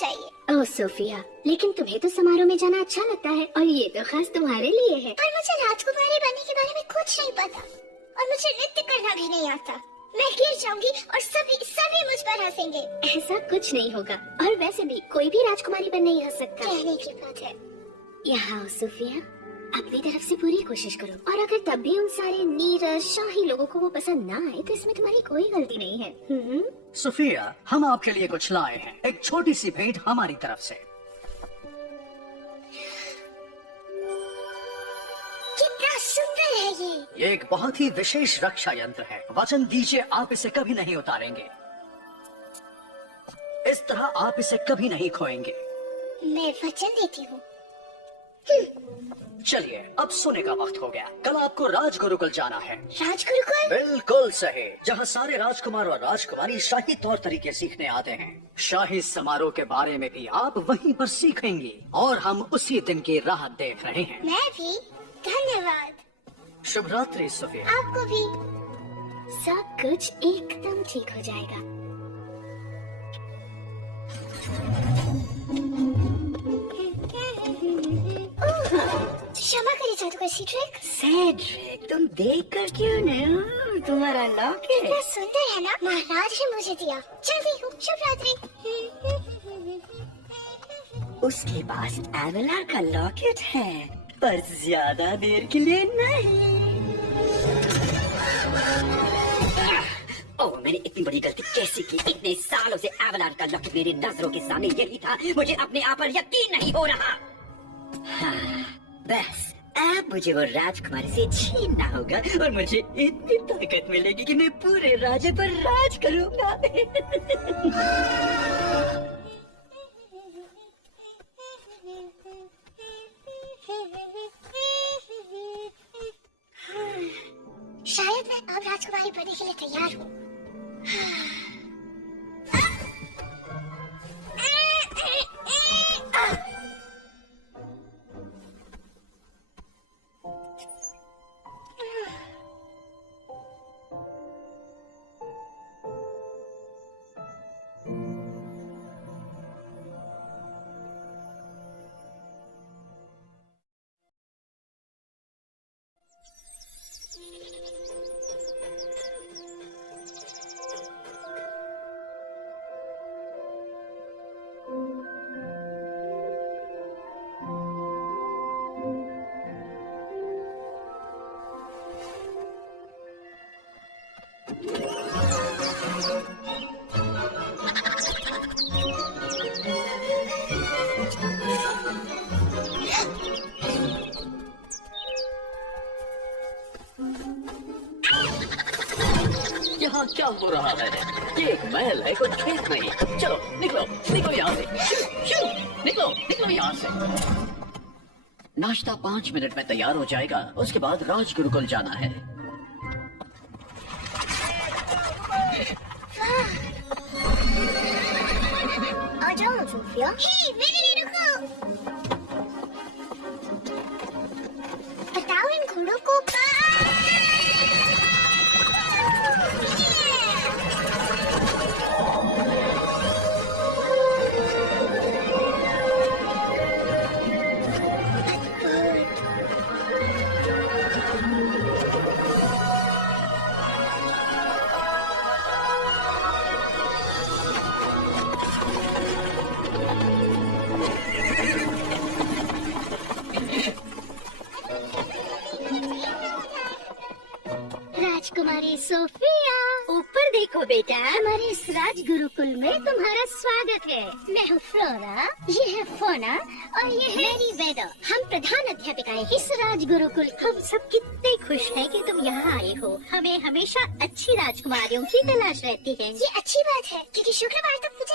चाहिए। ओह सोफिया, लेकिन तुम्हें तो समारोह में जाना अच्छा लगता है और ये तो खास तुम्हारे लिए है। पर मुझे राजकुमारी बनने के बारे में कुछ नहीं पता और मुझे नृत्य करना भी नहीं आता। मैं गिर जाऊंगी और सभी मुझ पर हंसेंगे। ऐसा कुछ नहीं होगा और वैसे भी कोई भी राजकुमारी बन नहीं हो सकता। कहने की बात है। यहाँ सोफिया, अपनी तरफ से पूरी कोशिश करो और अगर तब भी उन सारे नीरस शाही लोगों को वो पसंद ना आए तो इसमें तुम्हारी कोई गलती नहीं है। सोफिया, हम आपके लिए कुछ लाए हैं, एक छोटी सी भेंट हमारी तरफ से। कितना सुंदर है ये एक बहुत ही विशेष रक्षा यंत्र है। वचन दीजिए आप इसे कभी नहीं उतारेंगे। इस तरह आप इसे कभी नहीं खोएंगे। मैं वचन देती हूँ। चलिए, अब सोने का वक्त हो गया। कल आपको राजगुरुकुल जाना है। राजगुरुकुल? बिल्कुल सही, जहाँ सारे राजकुमार और राजकुमारी शाही तौर तरीके सीखने आते हैं। शाही समारोह के बारे में भी आप वहीं पर सीखेंगे और हम उसी दिन की राह देख रहे हैं। मैं भी। धन्यवाद। शुभ रात्रि सोफिया। आपको भी। सब कुछ एकदम ठीक हो जाएगा। क्षमा करिए जादूगर सीड्रिक। सेड्रिक, तुम देख कर क्यों नहीं? तुम्हारा लॉकेट कितना सुंदर है ना? महाराज ने मुझे दिया। चलती हूँ। शुभ रात्रि। उसके पास एवेलार का लॉकेट है, पर ज्यादा देर के लिए नहीं। ओह, मैंने इतनी बड़ी गलती कैसे की? इतने सालों से एवेलार का लॉकेट मेरी नजरों के सामने यही था। मुझे अपने आप पर यकीन नहीं हो रहा। हाँ, बस अब मुझे वो राजकुमारी से छीनना होगा और मुझे इतनी ताकत मिलेगी कि मैं पूरे राज्य पर राज करूंगा। शायद मैं अब राजकुमारी बनने के लिए तैयार हूँ। यहाँ क्या हो रहा है? ये एक महल है, कोई खेत नहीं। चलो निकलो, निकलो यहाँ से। शू, निकलो, निकलो यहाँ से। नाश्ता 5 मिनट में तैयार हो जाएगा। उसके बाद राजगुरुकुल जाना है। आ जाओ सोफिया। मेरे लिए रुको। बताओ इन घोड़ों को राजकुमारी सोफिया, ऊपर देखो बेटा। हमारे इस राजगुरुकुल में तुम्हारा स्वागत है। मैं हूँ फ्लोरा, ये है फोना और ये है मेरी वेदा। हम प्रधान अध्यापिकाएं इस राजगुरुकुल। हम सब कितने खुश हैं कि तुम यहाँ आए हो। हमें हमेशा अच्छी राजकुमारियों की तलाश रहती है। ये अच्छी बात है क्योंकि शुक्रवार तक मुझे